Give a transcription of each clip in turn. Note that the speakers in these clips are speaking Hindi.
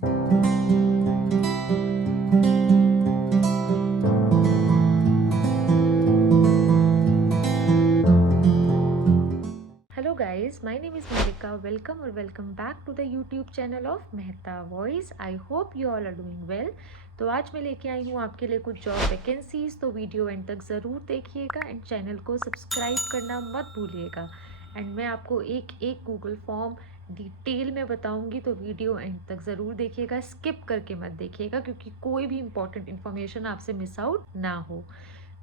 Hello guys, my name is Malika. Welcome back to the YouTube channel of Mehta Voice. I hope you all are doing well. तो आज मैं लेके आई हूँ आपके लिए कुछ जॉब वैकेंसीज, तो वीडियो एंड तक ज़रूर देखिएगा एंड चैनल को सब्सक्राइब करना मत भूलिएगा। एंड मैं आपको एक एक गूगल फॉर्म डिटेल में बताऊंगी, तो वीडियो एंड तक ज़रूर देखिएगा, स्किप करके मत देखिएगा क्योंकि कोई भी इंपॉर्टेंट इन्फॉर्मेशन आपसे मिस आउट ना हो।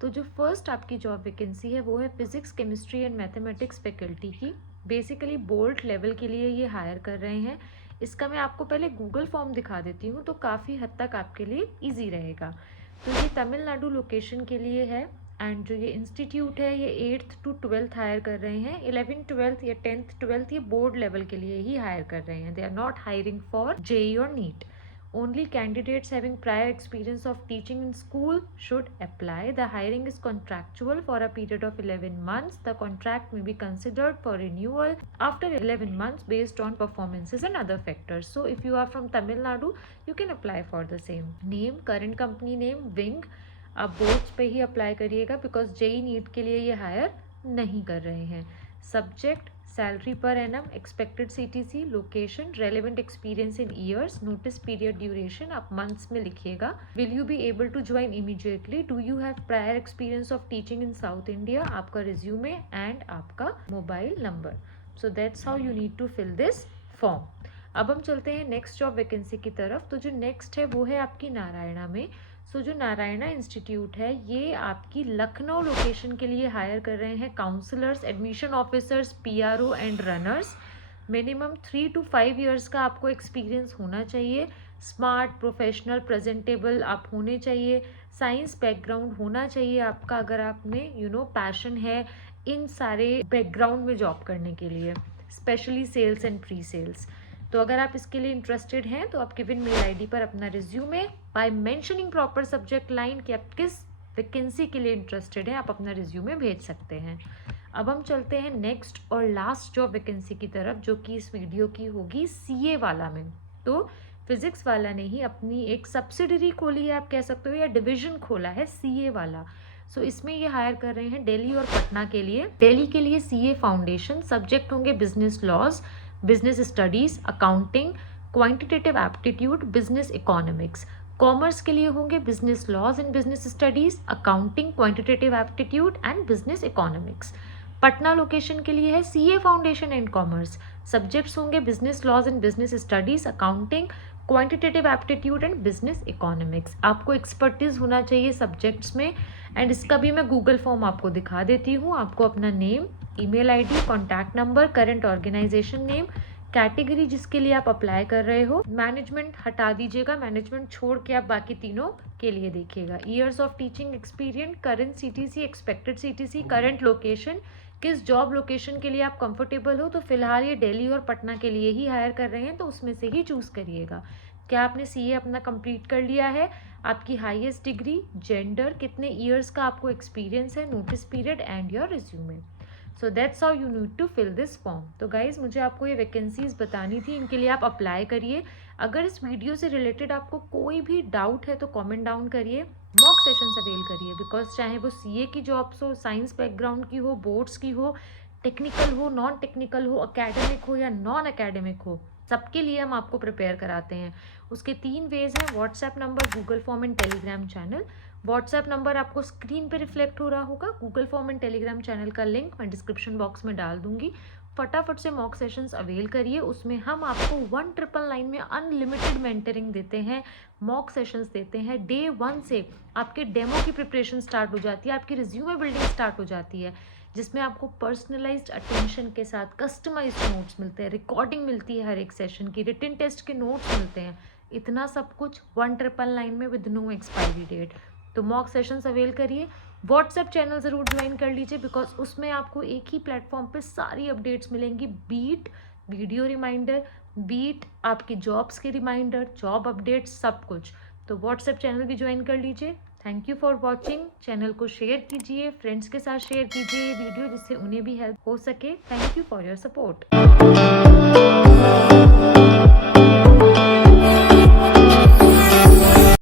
तो जो फर्स्ट आपकी जॉब वैकेंसी है वो है physics chemistry and mathematics faculty की। बेसिकली बोर्ड लेवल के लिए ये हायर कर रहे हैं। इसका मैं आपको पहले गूगल फॉर्म दिखा देती हूँ, तो काफ़ी हद तक आपके लिए इजी रहेगा। तो ये तमिलनाडु लोकेशन के लिए है एंड जो ये इंस्टीट्यूट है ये 8th to 12th हायर कर रहे हैं। 11th 12th या 10th 12th ये बोर्ड लेवल के लिए ही हायर कर रहे हैं। They are not hiring for JEE और NEET. Only candidates having prior experience of teaching in school should apply. The hiring is contractual for a period of 11 months. The contract may be considered for renewal after 11 months based on performances and other factors. So if you are from Tamil Nadu, you can apply for the same. Name, current company name, Wing. आप बोर्ड्स पे ही अप्लाई करिएगा बिकॉज जेई नीट के लिए ये हायर नहीं कर रहे हैं। Subject salary per annum, expected CTC, location, relevant experience in years, notice period duration आप मंथ्स में लिखिएगा। Will you be able to join immediately, do you have prior experience of teaching in South India, आपका रिज्यूमे एंड आपका mobile number. So that's how you need to fill this form. अब हम चलते हैं नेक्स्ट जॉब वैकेंसी की तरफ। तो जो नेक्स्ट है वो है आपकी नारायणा में। सो जो नारायणा इंस्टीट्यूट है ये आपकी लखनऊ लोकेशन के लिए हायर कर रहे हैं counsellors, admission officers, PRO and runners. Minimum 3 to 5 years का आपको एक्सपीरियंस होना चाहिए। स्मार्ट, प्रोफेशनल, प्रेजेंटेबल आप होने चाहिए। साइंस बैकग्राउंड होना चाहिए आपका, अगर आप में पैशन है इन सारे बैकग्राउंड में जॉब करने के लिए, specially sales and pre sales. तो अगर आप इसके लिए इंटरेस्टेड हैं तो आप गिवन मेल आईडी पर अपना resume by mentioning proper subject line कि आप किस वैकेंसी के लिए इंटरेस्टेड हैं, आप अपना रिज्यूमे भेज सकते हैं। अब हम चलते हैं नेक्स्ट और लास्ट जॉब वैकेंसी की तरफ, जो कि इस वीडियो की होगी सीए वाला में। तो फिजिक्स वाला ने ही अपनी एक सब्सिडरी खोली है, आप कह सकते हो, या डिवीजन खोला है सीए वाला। सो इसमें ये हायर कर रहे हैं दिल्ली और पटना के लिए। दिल्ली के लिए सीए फाउंडेशन, सब्जेक्ट होंगे business laws, business studies, accounting, quantitative aptitude, business economics. Commerce के लिए होंगे business laws and business studies, accounting, quantitative aptitude and business economics. Patna location के लिए है CA foundation and commerce, subjects होंगे business laws and business studies, accounting, quantitative aptitude and business economics. आपको एक्सपर्टीज होना चाहिए सब्जेक्ट्स में एंड इसका भी मैं गूगल फॉर्म आपको दिखा देती हूँ। आपको अपना name, email ID, contact number, current organisation name, category जिसके लिए आप अप्लाई कर रहे हो, मैनेजमेंट हटा दीजिएगा, मैनेजमेंट छोड़ के आप बाकी तीनों के लिए देखिएगा। Years of teaching experience, current CTC, expected CTC, current location, किस जॉब लोकेशन के लिए आप कंफर्टेबल हो। तो फिलहाल ये दिल्ली और पटना के लिए ही हायर कर रहे हैं, तो उसमें से ही चूज़ करिएगा। क्या आपने सीए अपना कंप्लीट कर लिया है, आपकी हाईएस्ट डिग्री, जेंडर, कितने ईयर्स का आपको एक्सपीरियंस है, notice period and your resume. So that's how you need to fill this form. तो गाइज मुझे आपको ये वैकेंसीज बतानी थी, इनके लिए आप अप्लाई करिए। अगर इस वीडियो से रिलेटेड आपको कोई भी डाउट है तो कमेंट डाउन करिए। मॉक सेशंस अवेल करिए, बिकॉज चाहे वो सीए की जॉब्स हो, साइंस बैकग्राउंड की हो, बोर्ड्स की हो, टेक्निकल हो, नॉन टेक्निकल हो, अकेडमिक हो या नॉन अकेडमिक हो, सबके लिए हम आपको प्रिपेयर कराते हैं। उसके 3 वेज हैं, WhatsApp number, Google form and Telegram channel. WhatsApp number आपको स्क्रीन पे रिफ्लेक्ट हो रहा होगा, Google form and Telegram channel का लिंक मैं डिस्क्रिप्शन बॉक्स में डाल दूंगी। फटाफट से मॉक सेशंस अवेल करिए, उसमें हम आपको 1999 में अनलिमिटेड मेंटरिंग देते हैं, मॉक सेशंस देते हैं। डे 1 से आपके डेमो की प्रिपरेशन स्टार्ट हो जाती है, आपकी रिज्यूमे बिल्डिंग स्टार्ट हो जाती है, जिसमें आपको पर्सनलाइज्ड अटेंशन के साथ कस्टमाइज्ड नोट्स मिलते हैं, रिकॉर्डिंग मिलती है हर एक सेशन की, रिटन टेस्ट के नोट्स मिलते हैं। इतना सब कुछ 1999 में विद नो एक्सपायरी डेट। तो मॉक सेशंस अवेल करिए। व्हाट्सएप चैनल ज़रूर ज्वाइन कर लीजिए, बिकॉज उसमें आपको एक ही प्लेटफॉर्म पे सारी अपडेट्स मिलेंगी, बीट वीडियो रिमाइंडर, बीट आपकी जॉब्स के रिमाइंडर, जॉब अपडेट्स, सब कुछ। तो व्हाट्सएप चैनल भी ज्वाइन कर लीजिए। Thank you for watching. Channel को शेयर कीजिए, फ्रेंड्स के साथ शेयर कीजिए ये वीडियो, जिससे उन्हें भी हेल्प हो सके। Thank you for your support.